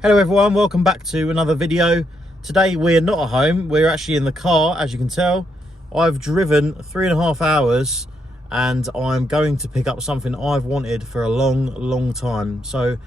Hello everyone, welcome back to another video. Today we're not at home, we're actually in the car. As you can tell, I've driven 3.5 hours and I'm going to pick up something I've wanted for a long time. So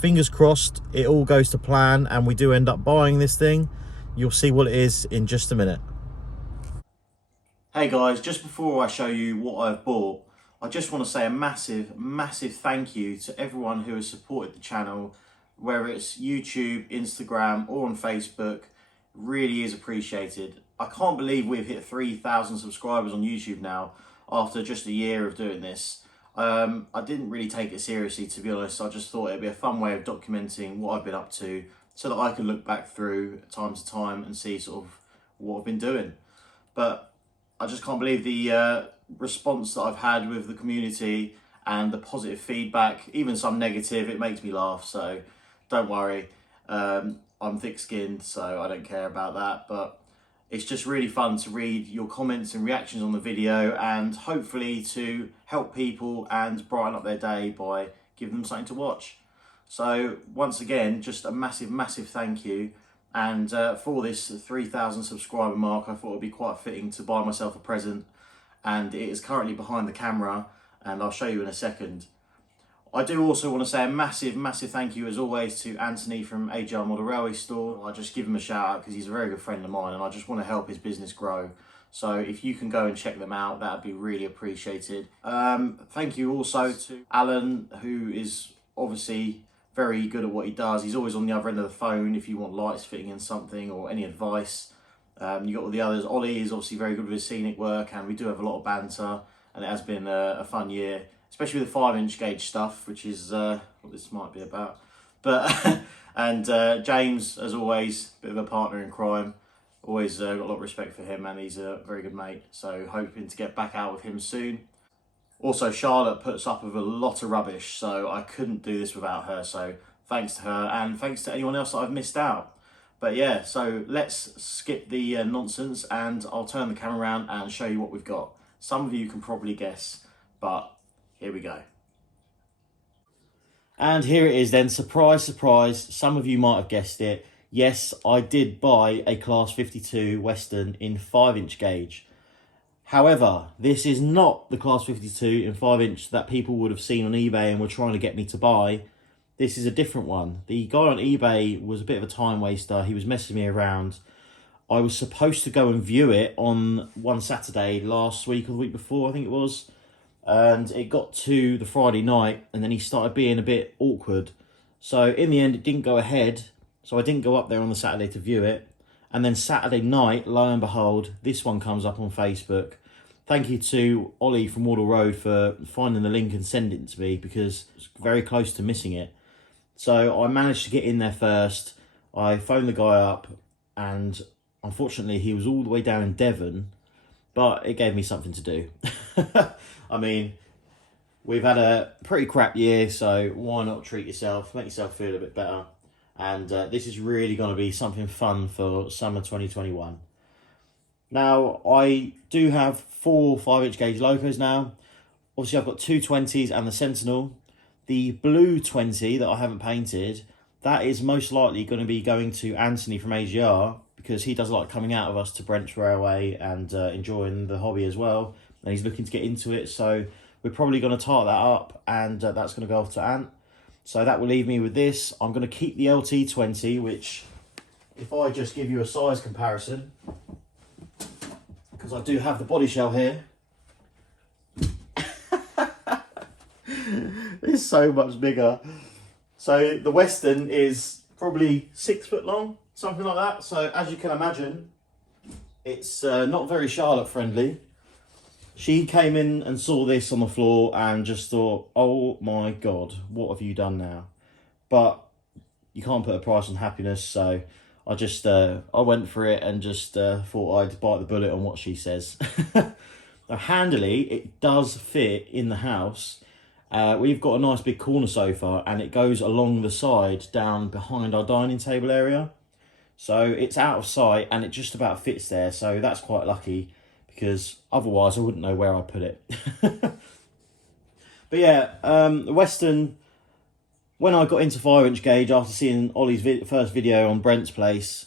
fingers crossed it all goes to plan and we do end up buying this thing. You'll see what it is in just a minute. Hey guys, just before I show you what I've bought, I just want to say a massive thank you to everyone who has supported the channel, whether it's YouTube, Instagram or on Facebook. Really is appreciated. I can't believe we've hit 3,000 subscribers on YouTube now after just a year of doing this. I didn't really take it seriously, to be honest. I just thought it'd be a fun way of documenting what I've been up to so that I can look back through time to time and see sort of what I've been doing. But I just can't believe the response that I've had with the community and the positive feedback, even some negative. It makes me laugh, so don't worry. I'm thick-skinned, so I don't care about that, but it's just really fun to read your comments and reactions on the video and hopefully to help people and brighten up their day by giving them something to watch. So once again, just a massive thank you. And for this 3,000 subscriber mark, I thought it would be quite fitting to buy myself a present, and it is currently behind the camera and I'll show you in a second. I do also want to say a massive thank you as always to Anthony from AGR Model Railway Store. I just give him a shout out because he's a very good friend of mine and I just want to help his business grow. So if you can go and check them out, that'd be really appreciated. Thank you also to Alan, who is obviously very good at what he does. He's always on the other end of the phone if you want lights fitting in something or any advice. You got all the others. Ollie is obviously very good with his scenic work and we do have a lot of banter, and it has been a fun year, especially with the 5-inch gauge stuff, which is what this might be about. But and James, as always, bit of a partner in crime. Always got a lot of respect for him and he's a very good mate. So hoping to get back out with him soon. Also, Charlotte puts up with a lot of rubbish, so I couldn't do this without her. So thanks to her and thanks to anyone else that I've missed out. But yeah, so let's skip the nonsense and I'll turn the camera around and show you what we've got. Some of you can probably guess, but here we go. And here it is then, surprise, some of you might have guessed it. Yes, I did buy a Class 52 Western in 5-inch gauge. However, this is not the Class 52 in 5-inch that people would have seen on eBay and were trying to get me to buy. This is a different one. The guy on eBay was a bit of a time waster. He was messing me around. I was supposed to go and view it on one Saturday last week or the week before, I think it was. And it got to the Friday night and then he started being a bit awkward. So in the end, it didn't go ahead. So I didn't go up there on the Saturday to view it. And then Saturday night, lo and behold, this one comes up on Facebook. Thank you to Ollie from Wardle Road for finding the link and sending it to me because it's very close to missing it. So I managed to get in there first. I phoned the guy up and unfortunately he was all the way down in Devon, but it gave me something to do. I mean, we've had a pretty crap year, so why not treat yourself, make yourself feel a bit better. And this is really going to be something fun for summer 2021. Now, I do have 4 5-inch gauge locos now. Obviously, I've got 2 20s and the Sentinel. The blue 20 that I haven't painted, that is most likely going to be going to Anthony from AGR because he does like coming out of us to Brent's Railway and enjoying the hobby as well. And he's looking to get into it. So we're probably going to tart that up and that's going to go off to Ant. So that will leave me with this. I'm going to keep the LT20, which if I just give you a size comparison, because I do have the body shell here. It's so much bigger. So the Western is probably 6 foot long, something like that. So as you can imagine, it's not very Charlotte friendly. She came in and saw this on the floor and just thought, oh my God, what have you done now? But you can't put a price on happiness. So I just, I went for it and just thought I'd bite the bullet on what she says. Now handily, it does fit in the house. We've got a nice big corner sofa and it goes along the side down behind our dining table area. So it's out of sight and it just about fits there. So that's quite lucky because otherwise I wouldn't know where I'd put it. But yeah, the Western When I got into 5" gauge after seeing Ollie's first video on Brent's place,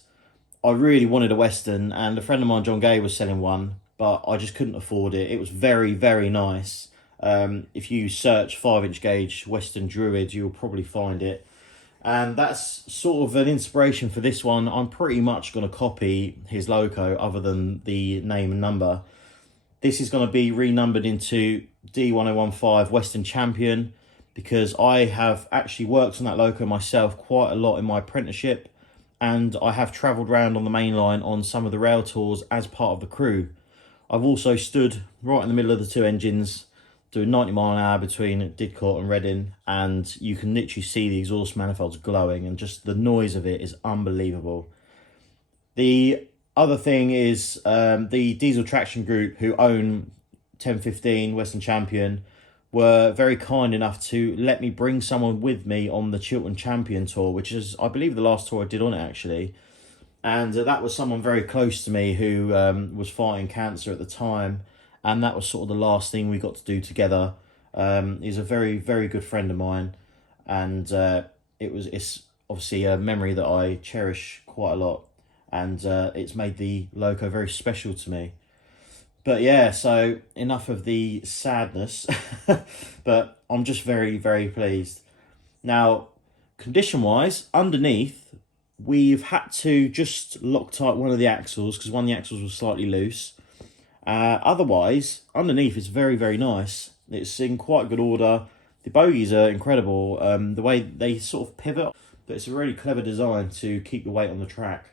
I really wanted a Western, and a friend of mine, John Gay, was selling one, but I just couldn't afford it. It was very, very nice. If you search 5" gauge Western Druid, you'll probably find it. And that's sort of an inspiration for this one. I'm pretty much going to copy his loco other than the name and number. This is going to be renumbered into D1015 Western Champion, because I have actually worked on that loco myself quite a lot in my apprenticeship, and I have travelled around on the main line on some of the rail tours as part of the crew. I've also stood right in the middle of the two engines doing 90 mile an hour between Didcot and Reading, and you can literally see the exhaust manifolds glowing, and just the noise of it is unbelievable. The other thing is the Diesel Traction Group, who own 1015 Western Champion, were very kind enough to let me bring someone with me on the Chiltern Champion Tour, which is, I believe, the last tour I did on it, actually. And that was someone very close to me who was fighting cancer at the time, and that was sort of the last thing we got to do together. He's a very, very good friend of mine, and it's obviously a memory that I cherish quite a lot, and it's made the loco very special to me. But yeah, so enough of the sadness, but I'm just very, very pleased. Now, condition-wise, underneath, we've had to just Loctite one of the axles, because one of the axles was slightly loose. Otherwise, underneath it's very, very nice. It's in quite good order. The bogies are incredible. The way they sort of pivot, but it's a really clever design to keep the weight on the track.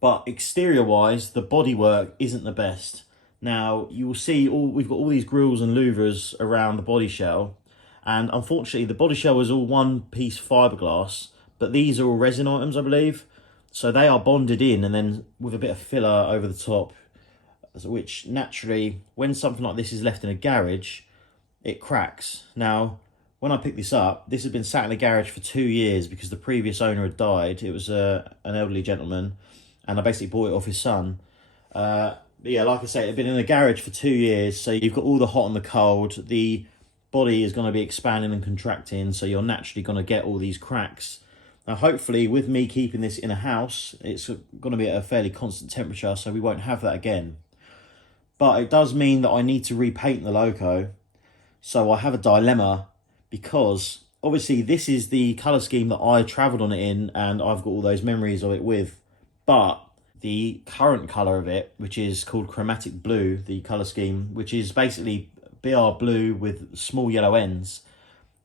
But exterior-wise, the bodywork isn't the best. Now, you will see we've got all these grills and louvers around the body shell, and unfortunately, the body shell is all one-piece fiberglass, but these are all resin items, I believe. So they are bonded in, and then with a bit of filler over the top, which naturally, when something like this is left in a garage, it cracks. Now, when I picked this up, this had been sat in the garage for 2 years because the previous owner had died. It was an elderly gentleman, and I basically bought it off his son. Yeah, like I say, it had been in the garage for 2 years, so you've got all the hot and the cold. The body is going to be expanding and contracting, so you're naturally going to get all these cracks. Now, hopefully, with me keeping this in a house, it's going to be at a fairly constant temperature, so we won't have that again. But it does mean that I need to repaint the loco, so I have a dilemma, because obviously this is the colour scheme that I travelled on it in, and I've got all those memories of it with. But the current colour of it, which is called chromatic blue, the colour scheme, which is basically BR blue with small yellow ends,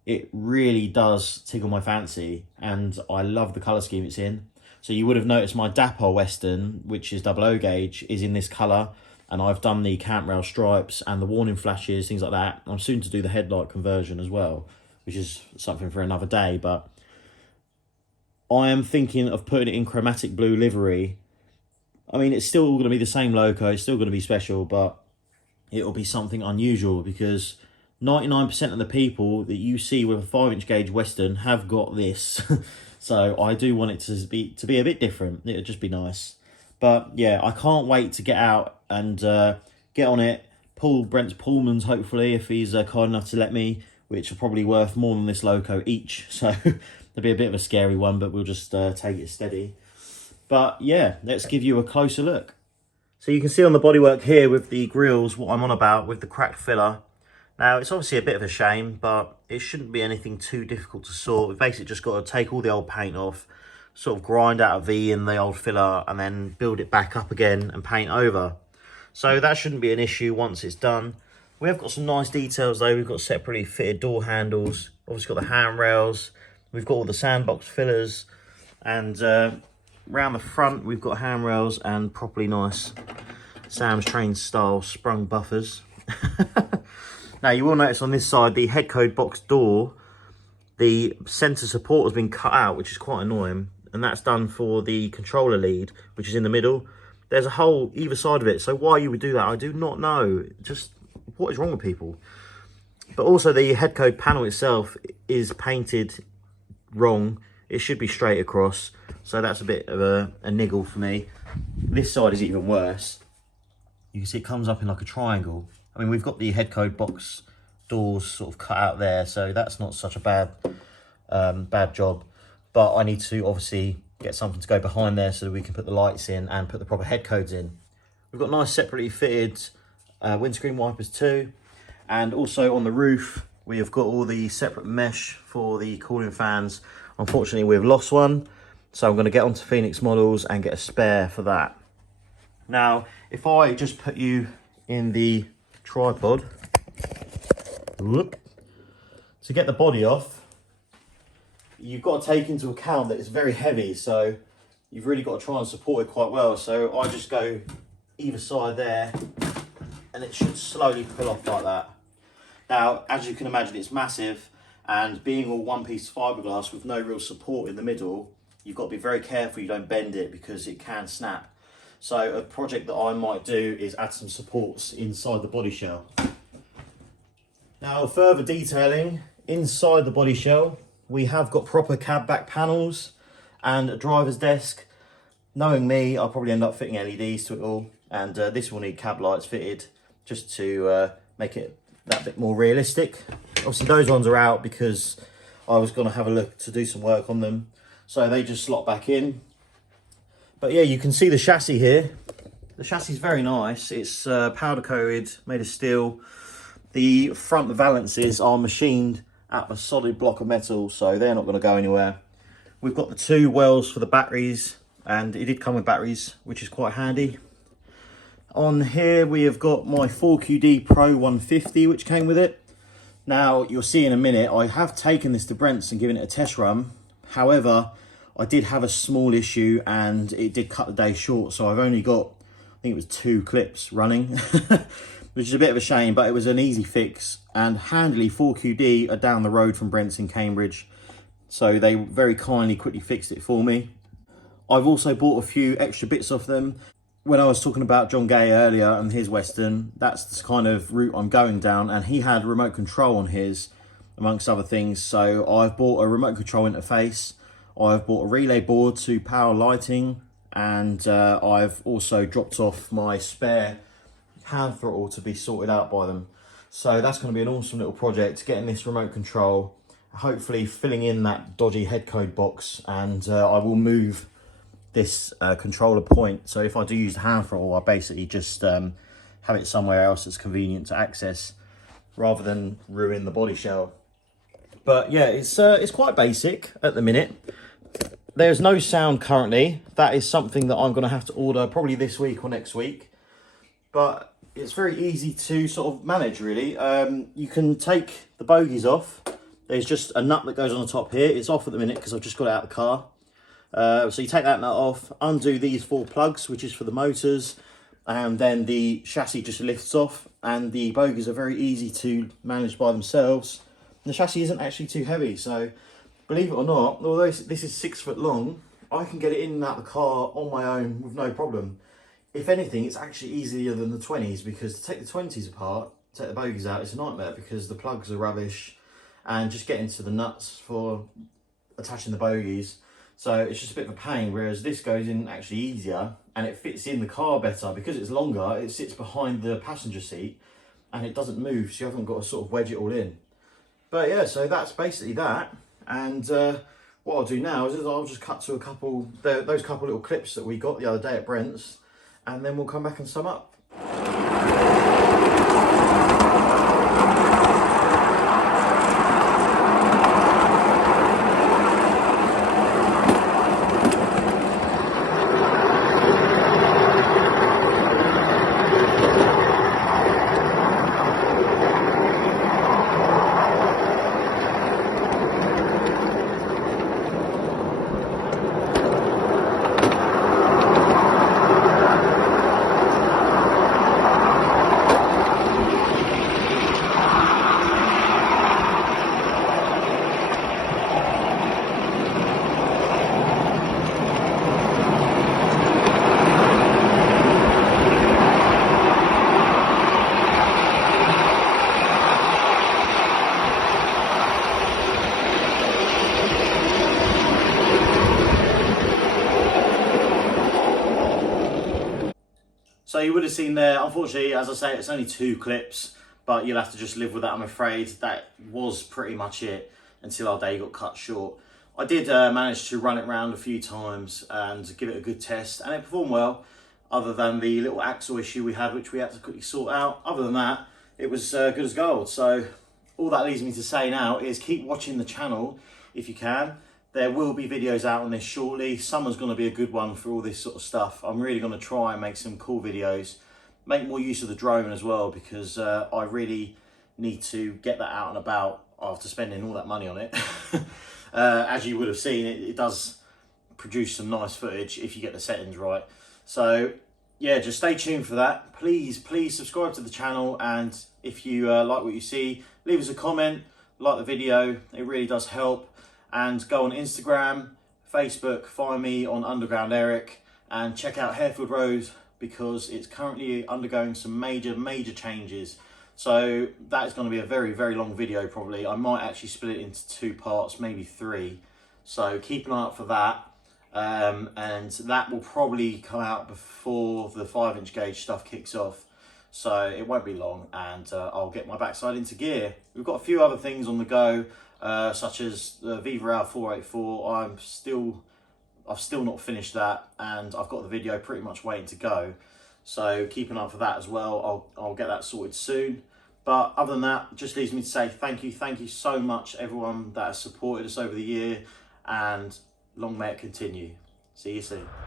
it really does tickle my fancy, and I love the colour scheme it's in. So you would have noticed my Dapper Western, which is 00 gauge, is in this colour, and I've done the camp rail stripes and the warning flashes, things like that. I'm soon to do the headlight conversion as well, which is something for another day, but I am thinking of putting it in chromatic blue livery. I mean, it's still going to be the same loco, it's still going to be special, but it'll be something unusual, because 99% of the people that you see with a 5" gauge Western have got this. So I do want it to be a bit different. It'll just be nice. But yeah, I can't wait to get out and get on it, pull Brent's Pullmans, hopefully, if he's kind enough to let me, which are probably worth more than this loco each. So it'll be a bit of a scary one, but we'll just take it steady. But yeah, let's give you a closer look. So you can see on the bodywork here with the grills what I'm on about with the cracked filler. Now, it's obviously a bit of a shame, but it shouldn't be anything too difficult to sort. We've basically just got to take all the old paint off, sort of grind out a V in the old filler, and then build it back up again and paint over. So that shouldn't be an issue once it's done. We have got some nice details though. We've got separately fitted door handles, obviously got the handrails, we've got all the sandbox fillers, and round the front we've got handrails and properly nice Sam's Train style sprung buffers. Now you will notice on this side the head code box door, the centre support has been cut out, which is quite annoying, and that's done for the controller lead, which is in the middle. There's a hole either side of it, so why you would do that, I do not know. Just what is wrong with people? But also the head code panel itself is painted wrong. It should be straight across, so that's a bit of a niggle for me. This side is even worse. You can see it comes up in like a triangle. I mean, we've got the head code box doors sort of cut out there, so that's not such a bad bad job. But I need to obviously get something to go behind there so that we can put the lights in and put the proper head codes in. We've got nice separately fitted windscreen wipers too. And also on the roof, we have got all the separate mesh for the cooling fans. Unfortunately, we've lost one. So I'm going to get onto Phoenix Models and get a spare for that. Now, if I just put you in the tripod, whoop, to get the body off, you've got to take into account that it's very heavy. So you've really got to try and support it quite well. So I just go either side there and it should slowly pull off like that. Now, as you can imagine, it's massive, and being all one piece fiberglass with no real support in the middle, you've got to be very careful you don't bend it because it can snap. So a project that I might do is add some supports inside the body shell. Now, further detailing, inside the body shell, we have got proper cab back panels and a driver's desk. Knowing me, I'll probably end up fitting LEDs to it all, and this will need cab lights fitted just to make it that bit more realistic. Obviously those ones are out because I was going to have a look to do some work on them, so they just slot back in. But yeah, you can see the chassis here. The chassis is very nice. It's powder coated, made of steel. The front valances are machined at a solid block of metal, so they're not going to go anywhere. We've got the 2 wells for the batteries, and it did come with batteries, which is quite handy. On here we have got my 4QD Pro 150, which came with it. Now, you'll see in a minute, I have taken this to Brent's and given it a test run. However, I did have a small issue and it did cut the day short, so I've only got, I think it was 2 clips running, which is a bit of a shame, but it was an easy fix. And handily, 4QD are down the road from Brent's in Cambridge, so they very kindly quickly fixed it for me. I've also bought a few extra bits off them. When I was talking about John Gay earlier and his Western, that's the kind of route I'm going down, and he had remote control on his, amongst other things. So I've bought a remote control interface, I've bought a relay board to power lighting, and I've also dropped off my spare hand throttle to be sorted out by them. So that's going to be an awesome little project, getting this remote control, hopefully filling in that dodgy head code box, and I will move this controller point. So if I do use the hand throttle, I basically just have it somewhere else that's convenient to access rather than ruin the body shell. But yeah, it's quite basic at the minute. There's no sound currently. That is something that I'm going to have to order probably this week or next week. But it's very easy to sort of manage, really. You can take the bogies off. There's just a nut that goes on the top here. It's off at the minute because I've just got it out of the car. So you take that nut off, undo these 4 plugs, which is for the motors, and then the chassis just lifts off, and the bogies are very easy to manage by themselves. And the chassis isn't actually too heavy, so believe it or not, although this is 6 foot long, I can get it in and out of the car on my own with no problem. If anything, it's actually easier than the 20s, because to take the 20s apart, take the bogies out, it's a nightmare because the plugs are rubbish, and just getting to the nuts for attaching the bogies. So it's just a bit of a pain, whereas this goes in actually easier and it fits in the car better. Because it's longer, it sits behind the passenger seat and it doesn't move, so you haven't got to sort of wedge it all in. But yeah, so that's basically that. And what I'll do now is I'll just cut to a couple, those couple little clips that we got the other day at Brent's, and then we'll come back and sum up. So you would have seen there, unfortunately, as I say, it's only 2 clips, but you'll have to just live with that, I'm afraid. That was pretty much it. until our day got cut short. I did manage to run it around a few times and give it a good test, and it performed well, other than the little axle issue we had, which we had to quickly sort out. Other than that, it was good as gold. So all that leaves me to say now is keep watching the channel if you can. There will be videos out on this shortly. Summer's going to be a good one for all this sort of stuff. I'm really going to try and make some cool videos, make more use of the drone as well, because I really need to get that out and about after spending all that money on it. As you would have seen, it does produce some nice footage if you get the settings right. So yeah, just stay tuned for that. Please subscribe to the channel, and if you like what you see, leave us a comment, like the video, it really does help. And go on Instagram, Facebook, find me on Underground Eric, and check out Harefield Road, because it's currently undergoing some major changes. So that is going to be a very long video probably. I might actually split it into 2 parts, maybe 3. So keep an eye out for that. And that will probably come out before the 5-inch gauge stuff kicks off. So it won't be long, and I'll get my backside into gear. We've got a few other things on the go, such as the Viva Rail 484. I've still not finished that, and I've got the video pretty much waiting to go. So keep an eye for that as well. I'll get that sorted soon. But other than that, just leaves me to say thank you so much, everyone that has supported us over the year, and long may it continue. See you soon.